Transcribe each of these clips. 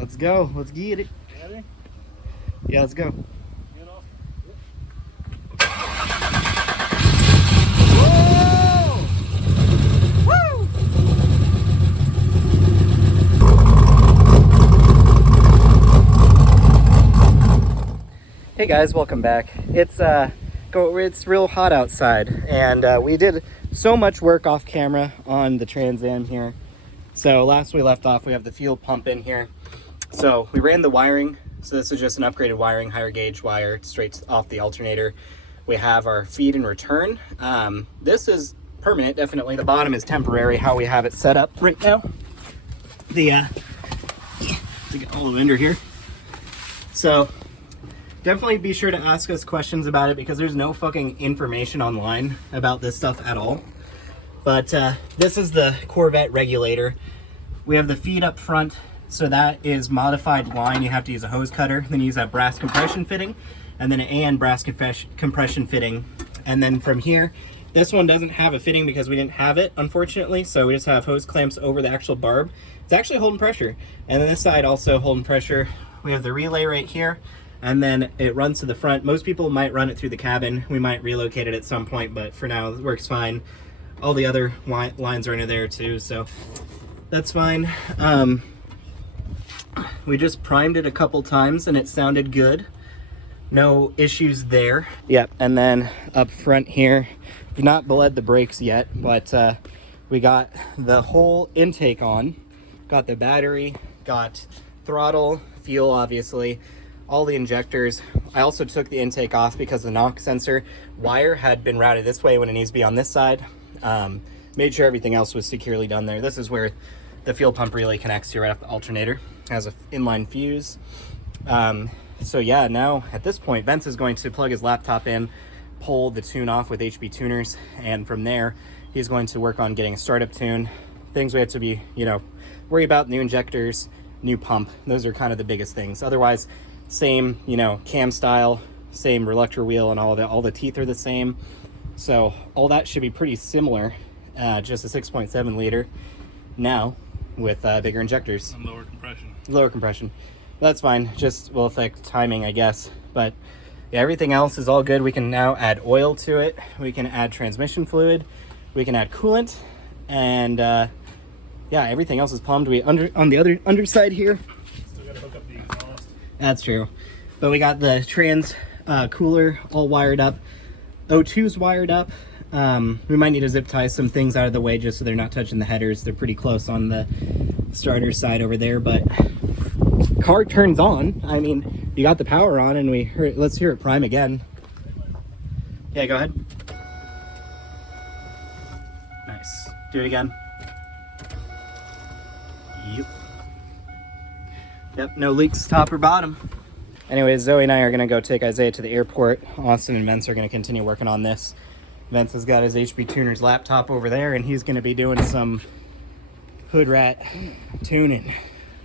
Let's go. Let's get it. Ready? Yeah, let's go. Get off. Woo! Hey guys, welcome back. It's real hot outside, and we did so much work off camera on the Trans Am here. So last we left off, we have the fuel pump in here. So we ran the wiring. So this is just an upgraded wiring, higher gauge wire, straight off the alternator. We have our feed and return. This is permanent, definitely. The bottom is temporary, how we have it set up right now. To get all the way under here. So definitely be sure to ask us questions about it, because there's no fucking information online about this stuff at all. But this is the Corvette regulator. We have the feed up front, so that is modified line. You have to use a hose cutter, then you use a brass compression fitting, and then an AN brass compression fitting. And then from here, this one doesn't have a fitting because we didn't have it, unfortunately, so we just have hose clamps over the actual barb. It's actually holding pressure. And then this side also holding pressure. We have the relay right here, and then it runs to the front. Most people might run it through the cabin. We might relocate it at some point, but for now it works fine. All the other lines are under there too, so that's fine. We just primed it a couple times and it sounded good. No issues there. Yep, and then up front here, we've not bled the brakes yet, but we got the whole intake on. Got the battery, got throttle, fuel obviously, all the injectors. I also took the intake off because the knock sensor wire had been routed this way when it needs to be on this side. Made sure everything else was securely done there. This is where the fuel pump relay connects to right off the alternator. It has an inline fuse. So yeah, now at this point, Vince is going to plug his laptop in, pull the tune off with HB tuners, and from there, he's going to work on getting a startup tune. Things we have to be, worry about: new injectors, new pump. Those are kind of the biggest things. Otherwise, same, cam style, same reluctor wheel, and all the teeth are the same. So all that should be pretty similar, just a 6.7 liter now with bigger injectors. And lower compression. Lower compression. That's fine, just will affect timing, I guess. But yeah, everything else is all good. We can now add oil to it. We can add transmission fluid. We can add coolant. And yeah, everything else is plumbed. On the other underside here. Still gotta hook up the exhaust. That's true. But we got the trans cooler all wired up. O2's wired up. We might need to zip tie some things out of the way just so they're not touching the headers. They're pretty close on the starter side over there, but car turns on. I mean, you got the power on, and let's hear it prime again. Yeah, go ahead. Nice. Do it again. Yep, no leaks top or bottom. Anyways, Zoe and I are going to go take Isaiah to the airport. Austin and Vince are going to continue working on this. Vince has got his HB Tuner's laptop over there, and he's going to be doing some hood rat tuning.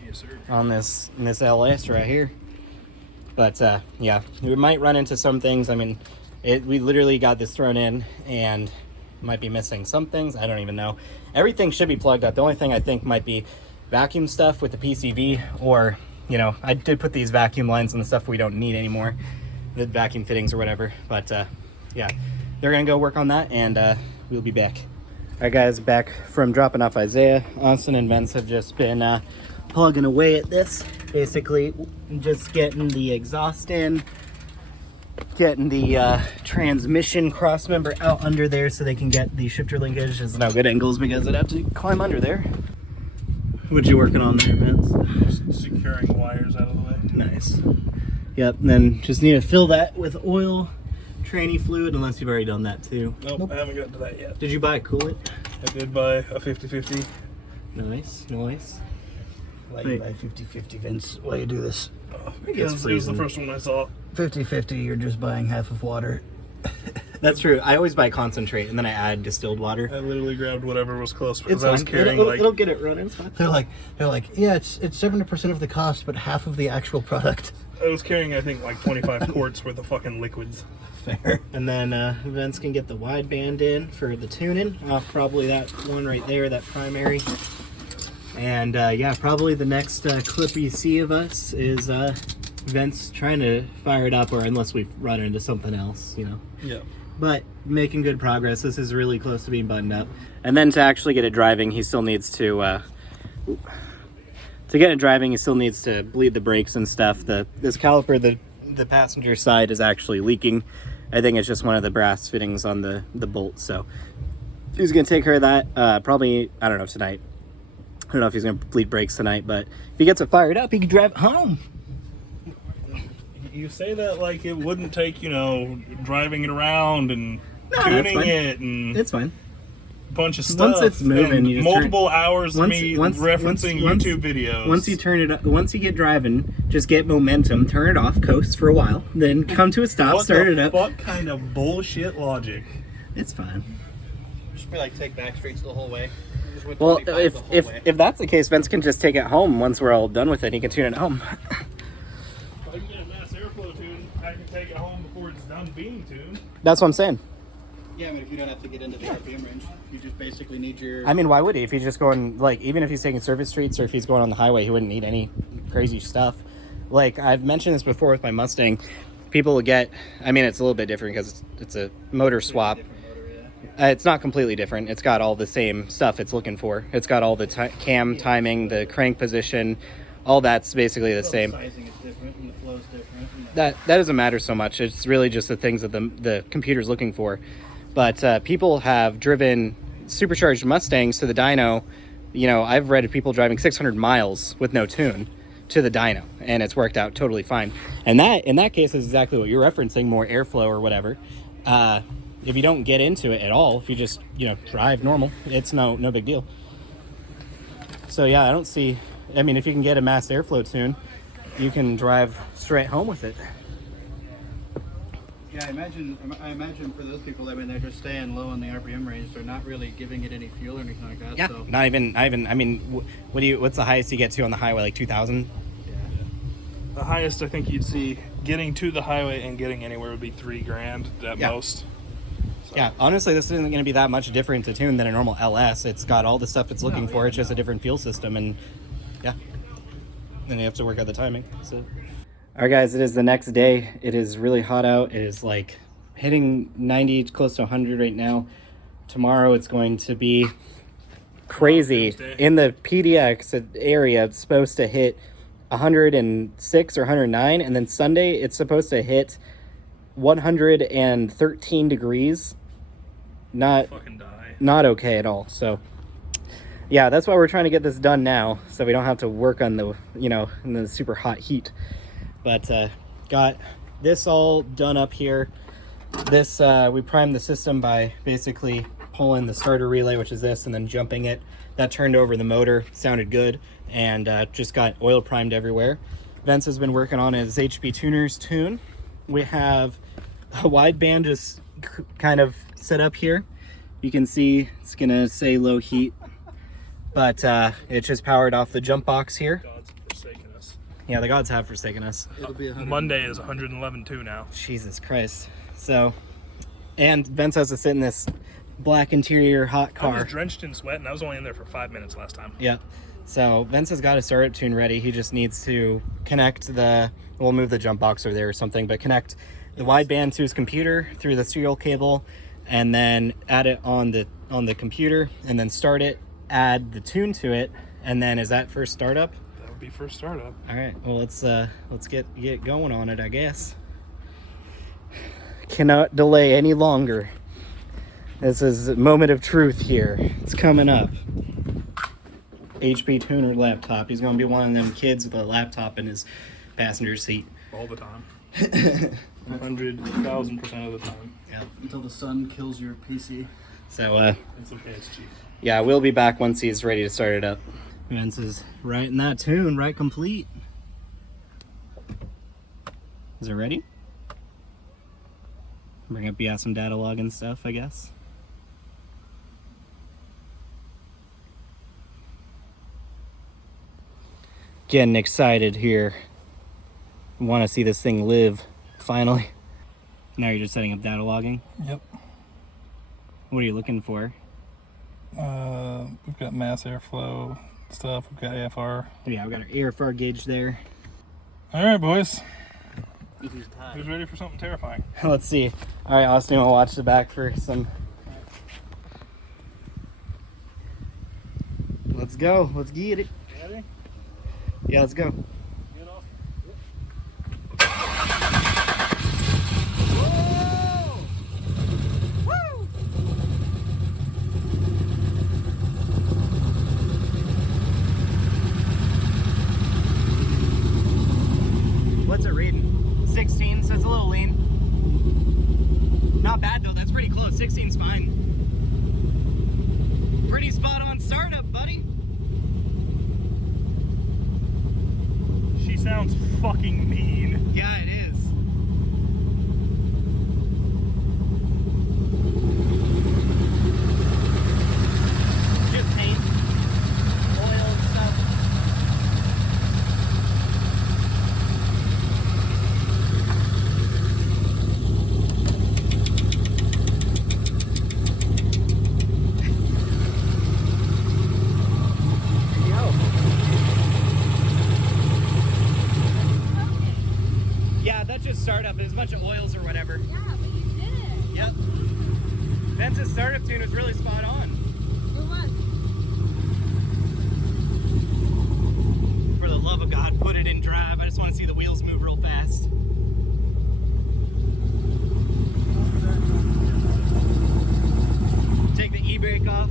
Yes, sir. On this LS right here. But yeah, we might run into some things. I mean, we literally got this thrown in and might be missing some things. I don't even know. Everything should be plugged up. The only thing I think might be vacuum stuff with the PCV, or I did put these vacuum lines on the stuff we don't need anymore, the vacuum fittings or whatever. But yeah, they're gonna go work on that, and we'll be back. All right, guys, back from dropping off Isaiah. Austin and Vince have just been plugging away at this, basically just getting the exhaust in, getting the transmission cross member out under there so they can get the shifter linkage. It's no good angles because I'd have to climb under there. What you working on there, Vince? Just securing wires out of the way. Nice. Yep, and then just need to fill that with oil, tranny fluid, unless you've already done that too. Nope. I haven't gotten to that yet. Did you buy a coolant? I did buy a 50/50. Nice, nice. Why you buy 50/50, Vince? Why you do this? It was the first one I saw. 50/50, you're just buying half of water. That's true. I always buy concentrate and then I add distilled water. I literally grabbed whatever was close because It's I was fine. carrying It'll get it running. It's fine. They're like, yeah, it's 70% of the cost, but half of the actual product. I was carrying, I think, like 25 quarts worth of fucking liquids. Fair. And then Vince can get the wideband in for the tuning off probably that one right there, that primary. And yeah, probably the next clip you see of us is Vince trying to fire it up, or unless we run into something else, you know. Yeah. But making good progress. This is really close to being buttoned up. And then to actually get it driving, he still needs to get it driving, he still needs to bleed the brakes and stuff. This caliper, the passenger side is actually leaking. I think it's just one of the brass fittings on the bolt. So he's gonna take care of that. Probably, I don't know, tonight. I don't know if he's gonna bleed brakes tonight, but if he gets it fired up, he can drive it home. You say that like it wouldn't take, you know, driving it around and No, tuning it and It's fine. a bunch of stuff. Once it's moving, and you just multiple hours of once- me once- referencing once- YouTube videos. Once you turn it up, once you get driving, just get momentum, turn it off, coast for a while, then come to a stop, start it up. What kind of bullshit logic? It's fine. Just be like, take back streets the whole way. Just went Well, 25 the whole way. if that's the case, Vince can just take it home once we're all done with it. He can tune it home. If I can get a mass airflow tune, I can take it home before it's done being tuned. That's what I'm saying. Yeah, I mean, if you don't have to get into the RPM range, you just basically need your... I mean, why would he? If he's just going, like, even if he's taking service streets or if he's going on the highway, he wouldn't need any crazy stuff. Like, I've mentioned this before with my Mustang. People will get, I mean, it's a little bit different because it's a motor swap. Different motor, yeah. It's not completely different. It's got all the same stuff it's looking for. It's got all the cam timing, the crank position, all that's basically the same. The sizing is different and the flow is different. And That doesn't matter so much. It's really just the things that the computer's looking for. But people have driven supercharged Mustangs to the dyno. You know, I've read of people driving 600 miles with no tune to the dyno, and it's worked out totally fine. And that, in that case, is exactly what you're referencing, more airflow or whatever. If you don't get into it at all, if you just, you know, drive normal, it's no big deal. So yeah, I don't see, I mean, if you can get a mass airflow tune, you can drive straight home with it. yeah, I imagine for those people, I mean, they're just staying low on the RPM range. They're not really giving it any fuel or anything like that. Yeah, So. not even. I mean, what's the highest you get to on the highway? Like 2,000? The highest I think you'd see getting to the highway and getting anywhere would be $3,000 at Yeah. most. So, Yeah, honestly, this isn't going to be that much different to tune than a normal LS. It's got all the stuff it's looking for. It's just a different fuel system, and yeah, then you have to work out the timing. So, all right, guys, it is the next day. It is really hot out. It is like hitting 90, close to 100 right now. Tomorrow it's going to be crazy. Tuesday. In the PDX area, it's supposed to hit 106 or 109, and then Sunday it's supposed to hit 113 degrees. fucking die. Not okay at all. So yeah, that's why we're trying to get this done now, so we don't have to work on the, you know, in the super hot heat. But got this all done up here. This we primed the system by basically pulling the starter relay, which is this, and then jumping it. That turned over the motor, sounded good, and just got oil primed everywhere. Vince has been working on his HP Tuners tune. We have a wideband just kind of set up here. You can see it's gonna say low heat, but it's just powered off the jump box here. God's forsaken us. Yeah, the gods have forsaken us. It'll be 100. Monday is 111.2 now. Jesus Christ. So, and Vince has to sit in this black interior hot I was car. drenched in sweat and I was only in there for 5 minutes last time. Yeah. So Vince has got a startup tune ready. He just needs to connect we'll move the jump box over there or something, but connect the wideband to his computer through the serial cable, and then add it on the computer, and then start it, add the tune to it, and then is that first startup? That would be first startup. All right. Well, let's get going on it, I guess. Cannot delay any longer. This is a moment of truth here. It's coming up. HP tuner laptop. He's gonna be one of them kids with a laptop in his passenger seat. All the time. 100,000% of the time. Yeah. Until the sun kills your PC. So It's okay, it's cheap. yeah, we'll be back once he's ready to start it up. Vince is writing that tune, right complete. Is it ready? Bring up some data log and stuff, I guess. Getting excited here. Want to see this thing live, finally. Now you're just setting up data logging? Yep. What are you looking for? We've got mass airflow, stuff. We've got AFR. Yeah, we got our AFR gauge there. All right, boys. Who's tied? Who's ready for something terrifying? Let's see. All right, Austin, we'll watch the back for some. Let's go. Let's get it. Ready? Yeah, let's go. Good, Austin. What's it reading? 16, so it's a little lean. Not bad though, that's pretty close. 16's fine. Pretty spot on startup, buddy. She sounds fucking mean. Yeah, it is. Just paint, oil and stuff. Yeah, that's just startup. There's a bunch of oils or whatever. Yeah, but you did it. Yep. Vince's startup tune was really spot on. For what? For the love of God, put it in drive. I just want to see the wheels move real fast. Take the e-brake off.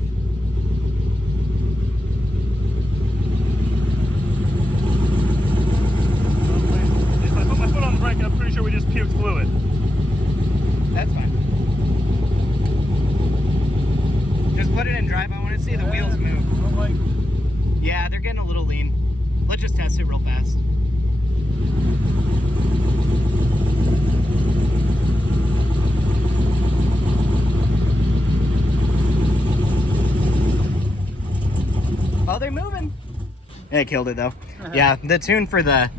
If I put my foot on the brake, I'm pretty sure we just puked fluid. That's fine. Just put it in drive. I want to see the wheels move. Yeah, they're getting a little lean. Let's just test it real fast. Oh, they're moving. It killed it though. Yeah, the tune for the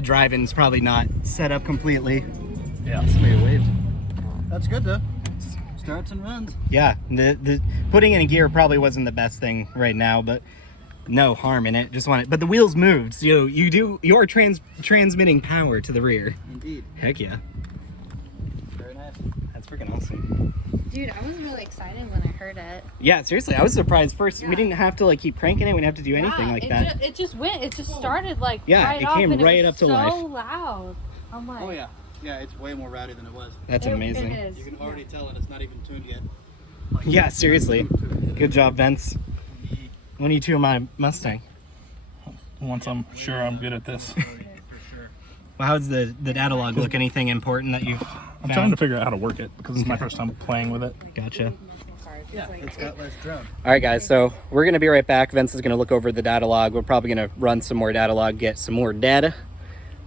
drive-in is probably not set up completely. Yeah. Somebody waved. That's good though. Starts and runs. Yeah, the putting in a gear probably wasn't the best thing right now, but no harm in it. Just want it. But the wheels moved, so you're transmitting power to the rear. Indeed. Heck yeah. Very nice. That's freaking awesome. Dude, I was really excited when I heard it. Yeah, seriously, I was surprised. First, we Yeah. didn't have to like keep cranking it. We didn't have to do anything like that. It just went. It just started like Yeah, right it off, came and right it was up to so life. loud. I'm like, Oh yeah. Yeah, it's way more rowdy than it was. That's amazing. It is. You can already tell and it's not even tuned yet. Yeah, seriously. Good job, Vince. When are you tune my Mustang? Once I'm sure I'm good at this. For sure. Well, how's the data log look? Anything important that you I'm trying to figure out how to work it because it's my first time playing with it. Gotcha. Sorry, Yeah, it's got less drone. All right, guys, so we're going to be right back. Vince is going to look over the data log. We're probably going to run some more data log, get some more data.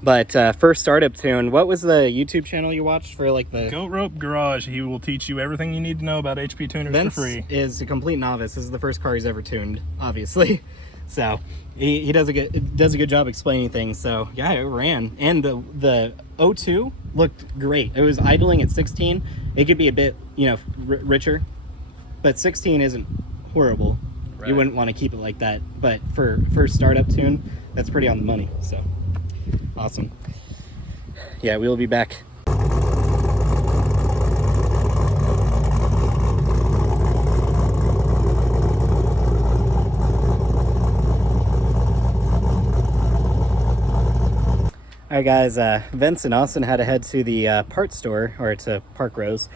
But first startup tune, what was the YouTube channel you watched for like the... Goat Rope Garage. He will teach you everything you need to know about HP tuners Vince for free. is a complete novice. This is the first car he's ever tuned, obviously. So he does a good job explaining things. So yeah, it ran. And the O2 looked great. It was idling at 16. It could be a bit, richer. But 16 isn't horrible. Right. You wouldn't want to keep it like that. But for startup tune, that's pretty on the money. So awesome. Yeah, we'll be back. All right, guys, Vince and Austin had to head to the parts store, or to Park Rose,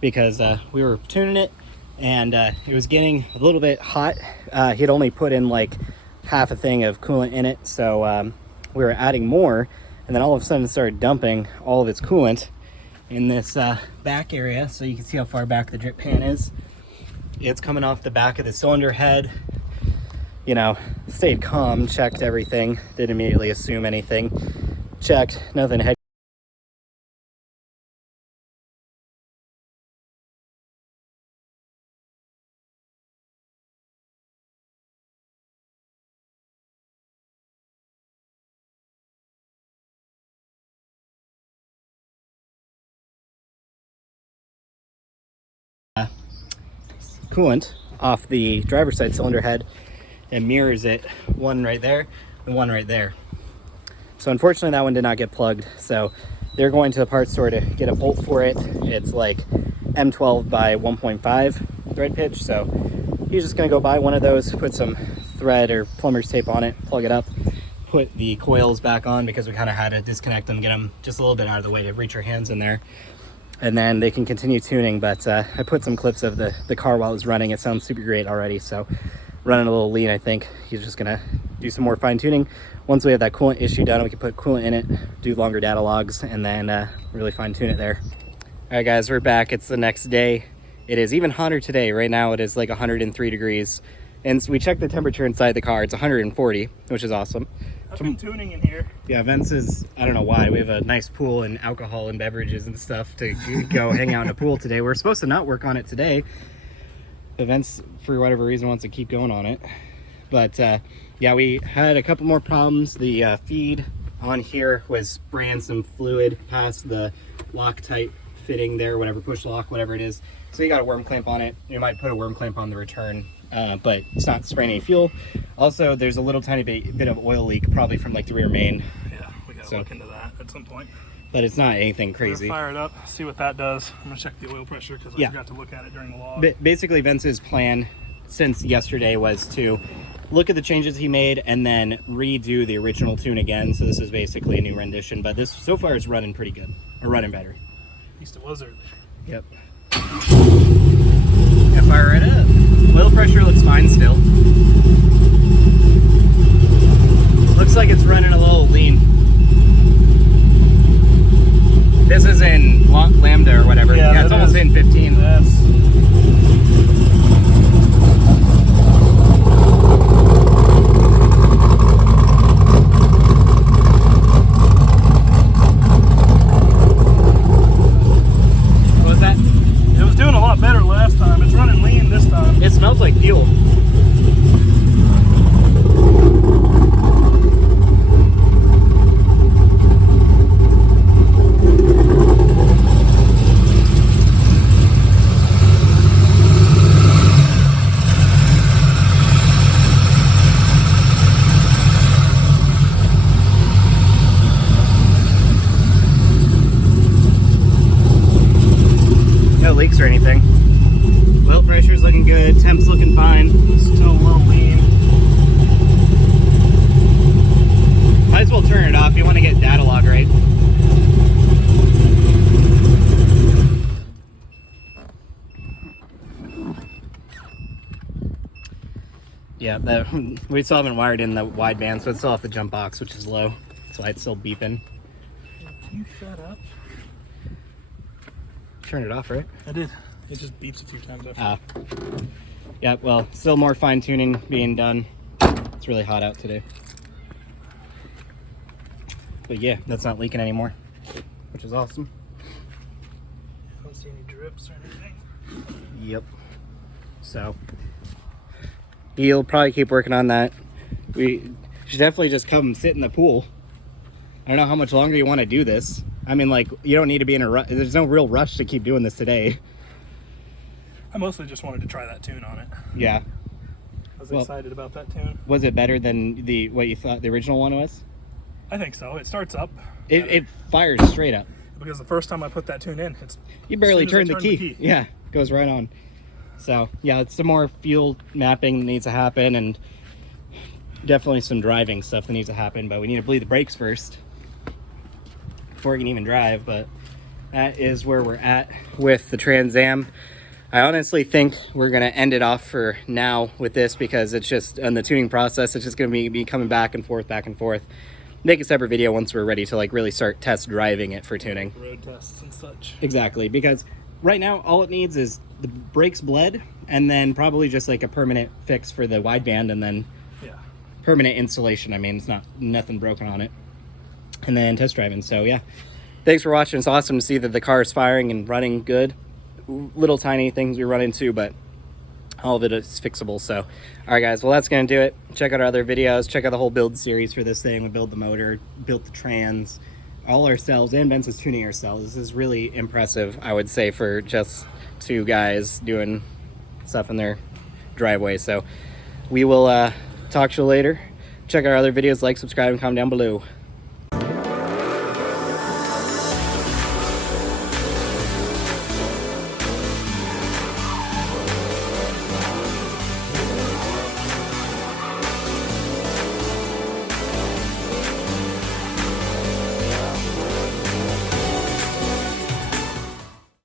because we were tuning it, and it was getting a little bit hot. He had only put in like half a thing of coolant in it, so we were adding more, and then all of a sudden it started dumping all of its coolant in this back area, so you can see how far back the drip pan is. It's coming off the back of the cylinder head. Stayed calm, checked everything, didn't immediately assume anything. Checked, nothing. Head coolant off the driver's side cylinder head, it mirrors it, one right there and one right there. So unfortunately that one did not get plugged, so they're going to the parts store to get a bolt for it. It's like M12 by 1.5 thread pitch, so he's just gonna go buy one of those, put some thread or plumber's tape on it, plug it up, put the coils back on because we kind of had to disconnect them, get them just a little bit out of the way to reach our hands in there, and then they can continue tuning. But I put some clips of the car while it was running. It sounds super great already, so running a little lean. I think he's just gonna do some more fine tuning. Once we have that coolant issue done, we can put coolant in it, do longer data logs, and then really fine tune it there. All right guys, we're back. It's the next day. It is even hotter today. Right now it is like 103 degrees, and we checked the temperature inside the car. It's 140, which is awesome. I've been tuning in here. Yeah, Vince is, I don't know why, we have a nice pool and alcohol and beverages and stuff to go hang out in a pool today. We're supposed to not work on it today, but Vince, for whatever reason, wants to keep going on it. But yeah, we had a couple more problems. The feed on here was spraying some fluid past the Loctite fitting there, whatever, push lock, whatever it is. So you got a worm clamp on it. You might put a worm clamp on the return, but it's not spraying any fuel. Also, there's a little tiny bit of oil leak, probably from like the rear main. Yeah, we gotta look into that at some point. But it's not anything crazy. Fire it up, see what that does. I'm gonna check the oil pressure because I forgot to look at it during the log. Basically, Vince's plan since yesterday was to look at the changes he made and then redo the original tune again. So this is basically a new rendition, but this so far is running pretty good, or running better. At least it was early. Yep. Yeah, fire it up. Oil pressure looks fine still. Looks like it's running a little lean. This is in Lambda or whatever. Yeah, it's almost in 15. Yes. Better last time. It's running lean this time. It smells like fuel. No leaks or anything. Oil pressure's looking good, temp's looking fine. Still a little lean. Might as well turn it off. You want to get data log right. Yeah, we still haven't wired in the wideband, so it's still off the jump box, which is low. That's why it's still beeping. Can you shut up? Turn it off, right? I did. It just beeps a few times after. Yeah, well, still more fine tuning being done. It's really hot out today. But yeah, that's not leaking anymore, which is awesome. I don't see any drips or anything. Yep. So he'll probably keep working on that. We should definitely just come sit in the pool. I don't know how much longer you want to do this. I mean, like, you don't need to be in a rush. There's no real rush to keep doing this today. I mostly just wanted to try that tune on it. Yeah. I was excited about that tune. Was it better than what you thought the original one was? I think so. It starts up. It fires straight up. Because the first time I put that tune in, you barely turned the key. Yeah, goes right on. So yeah, it's some more fuel mapping that needs to happen, and definitely some driving stuff that needs to happen. But we need to bleed the brakes first before we can even drive. But that is where we're at with the Trans Am. I honestly think we're going to end it off for now with this, because it's just, in the tuning process, it's just going to be coming back and forth. Make a separate video once we're ready to like really start test driving it for tuning. Road tests and such. Exactly, because right now all it needs is the brakes bled, and then probably just like a permanent fix for the wideband, and then permanent installation. I mean, it's nothing broken on it. And then test driving. So yeah, thanks for watching. It's awesome to see that the car is firing and running good. Little tiny things we run into, but all of it is fixable. So all right guys, well, that's gonna do it. Check out our other videos, check out the whole build series for this thing. We built the motor, built the trans, all ourselves, and Ben's is tuning ourselves. This is really impressive, I would say, for just two guys doing stuff in their driveway. So we will Talk to you later. Check our other videos, like, subscribe, and comment down below.